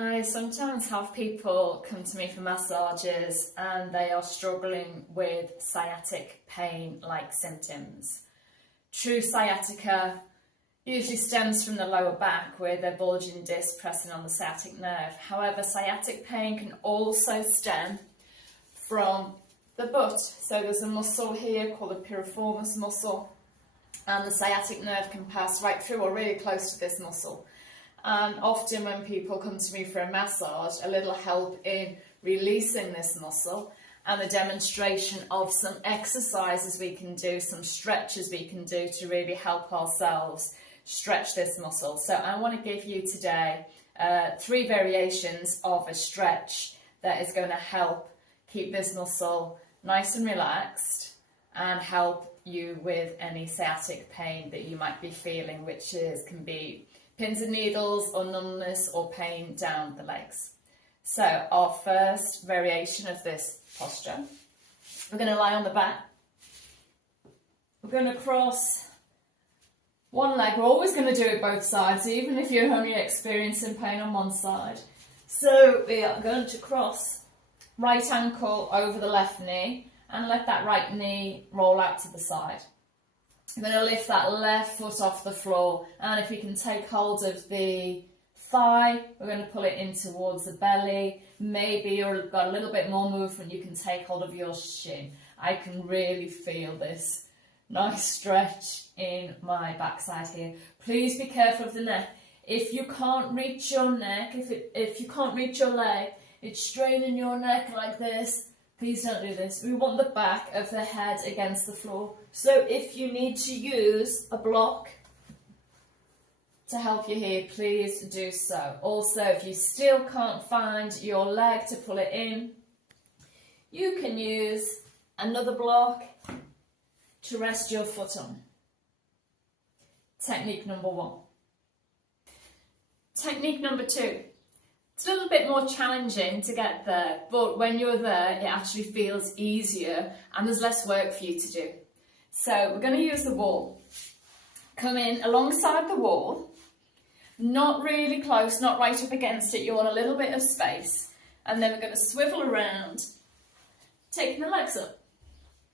I sometimes have people come to me for massages and they are struggling with sciatic pain-like symptoms. True sciatica usually stems from the lower back with a bulging disc pressing on the sciatic nerve. However, sciatic pain can also stem from the butt. So there's a muscle here called the piriformis muscle, and the sciatic nerve can pass right through or really close to this muscle. And often when people come to me for a massage, a little help in releasing this muscle and a demonstration of some exercises we can do, some stretches we can do to really help ourselves stretch this muscle. So I want to give you today 3 variations of a stretch that is going to help keep this muscle nice and relaxed and help you with any sciatic pain that you might be feeling, which can be pins and needles or numbness or pain down the legs. So our first variation of this posture, we're going to lie on the back. We're going to cross one leg. We're always going to do it both sides, even if you're only experiencing pain on one side. So we are going to cross right ankle over the left knee and let that right knee roll out to the side. I'm going to lift that left foot off the floor, and if you can take hold of the thigh, we're going to pull it in towards the belly. Maybe you've got a little bit more movement, you can take hold of your shin. I can really feel this nice stretch in my backside here. Please be careful of the neck. If you can't reach your neck, if you can't reach your leg, it's straining your neck like this. Please don't do this. We want the back of the head against the floor. So if you need to use a block to help you here, please do so. Also, if you still can't find your leg to pull it in, you can use another block to rest your foot on. Technique number 1. Technique number 2. It's a little bit more challenging to get there, but when you're there, it actually feels easier and there's less work for you to do. So we're going to use the wall. Come in alongside the wall, not really close, not right up against it. You want a little bit of space. And then we're going to swivel around, taking the legs up.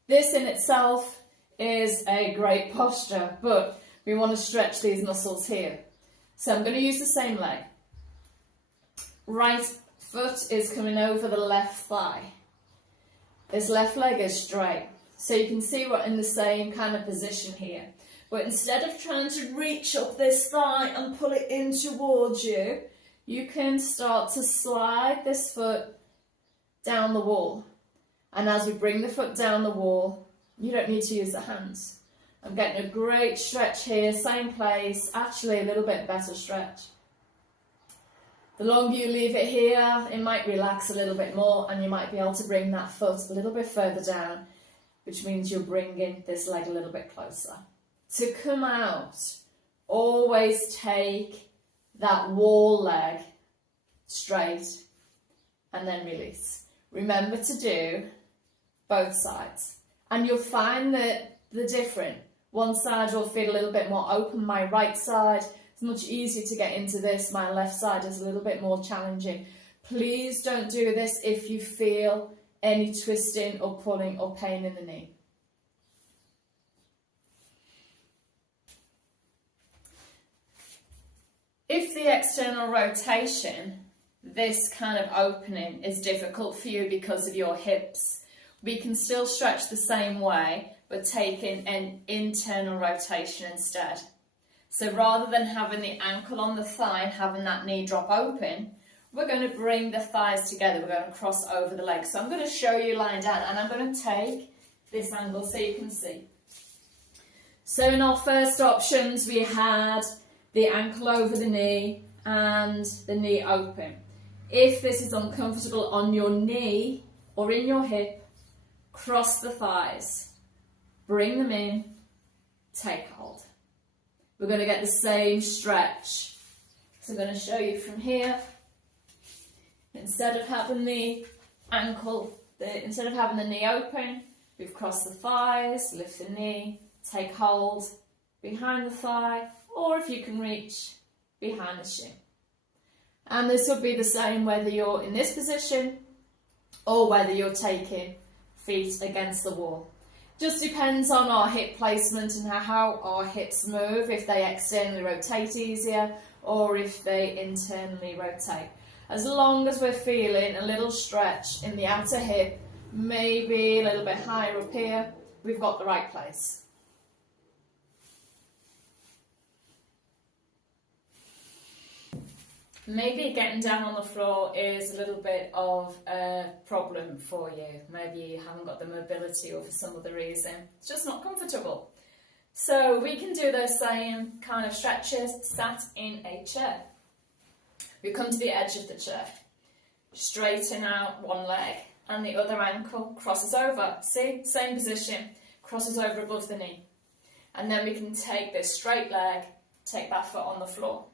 This in itself is a great posture, but we want to stretch these muscles here. So I'm going to use the same leg. Right foot is coming over the left thigh. This left leg is straight. So you can see we're in the same kind of position here. But instead of trying to reach up this thigh and pull it in towards you, you can start to slide this foot down the wall. And as we bring the foot down the wall, you don't need to use the hands. I'm getting a great stretch here, same place, actually a little bit better stretch. The longer you leave it here, it might relax a little bit more and you might be able to bring that foot a little bit further down, which means you're bringing this leg a little bit closer. To come out, always take that wall leg straight and then release. Remember to do both sides and you'll find that they're different. One side will feel a little bit more open, my right side. It's much easier to get into this. My left side is a little bit more challenging. Please don't do this if you feel any twisting or pulling or pain in the knee. If the external rotation, this kind of opening, is difficult for you because of your hips, we can still stretch the same way, but taking an internal rotation instead. So rather than having the ankle on the thigh and having that knee drop open, we're going to bring the thighs together. We're going to cross over the legs. So I'm going to show you lying down and I'm going to take this angle so you can see. So in our first options, we had the ankle over the knee and the knee open. If this is uncomfortable on your knee or in your hip, cross the thighs, bring them in, take hold. We're going to get the same stretch. So I'm going to show you from here. Instead of having the instead of having the knee open, we've crossed the thighs, lift the knee, take hold behind the thigh, or if you can reach, behind the shin. And this will be the same whether you're in this position or whether you're taking feet against the wall. Just depends on our hip placement and how our hips move, if they externally rotate easier or if they internally rotate. As long as we're feeling a little stretch in the outer hip, maybe a little bit higher up here, we've got the right place. Maybe getting down on the floor is a little bit of a problem for you. Maybe you haven't got the mobility or for some other reason. It's just not comfortable. So we can do those same kind of stretches sat in a chair. We come to the edge of the chair. Straighten out one leg and the other ankle crosses over. See, same position, crosses over above the knee. And then we can take this straight leg, take that foot on the floor.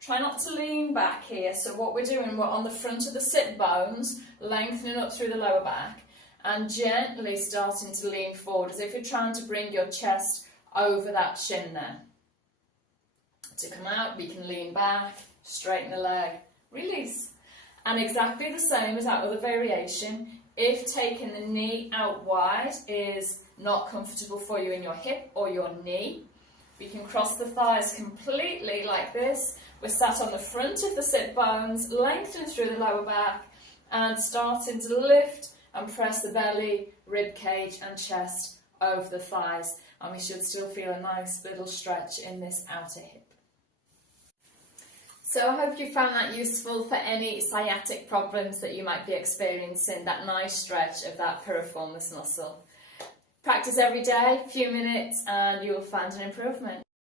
Try not to lean back here, so what we're doing, we're on the front of the sit bones, lengthening up through the lower back, and gently starting to lean forward, as if you're trying to bring your chest over that shin there. To come out, we can lean back, straighten the leg, release. And exactly the same as that other variation, if taking the knee out wide is not comfortable for you in your hip or your knee, we can cross the thighs completely like this. We're sat on the front of the sit bones, lengthening through the lower back and starting to lift and press the belly, rib cage and chest over the thighs. And we should still feel a nice little stretch in this outer hip. So I hope you found that useful for any sciatic problems that you might be experiencing, that nice stretch of that piriformis muscle. Practice every day, a few minutes, and you'll find an improvement.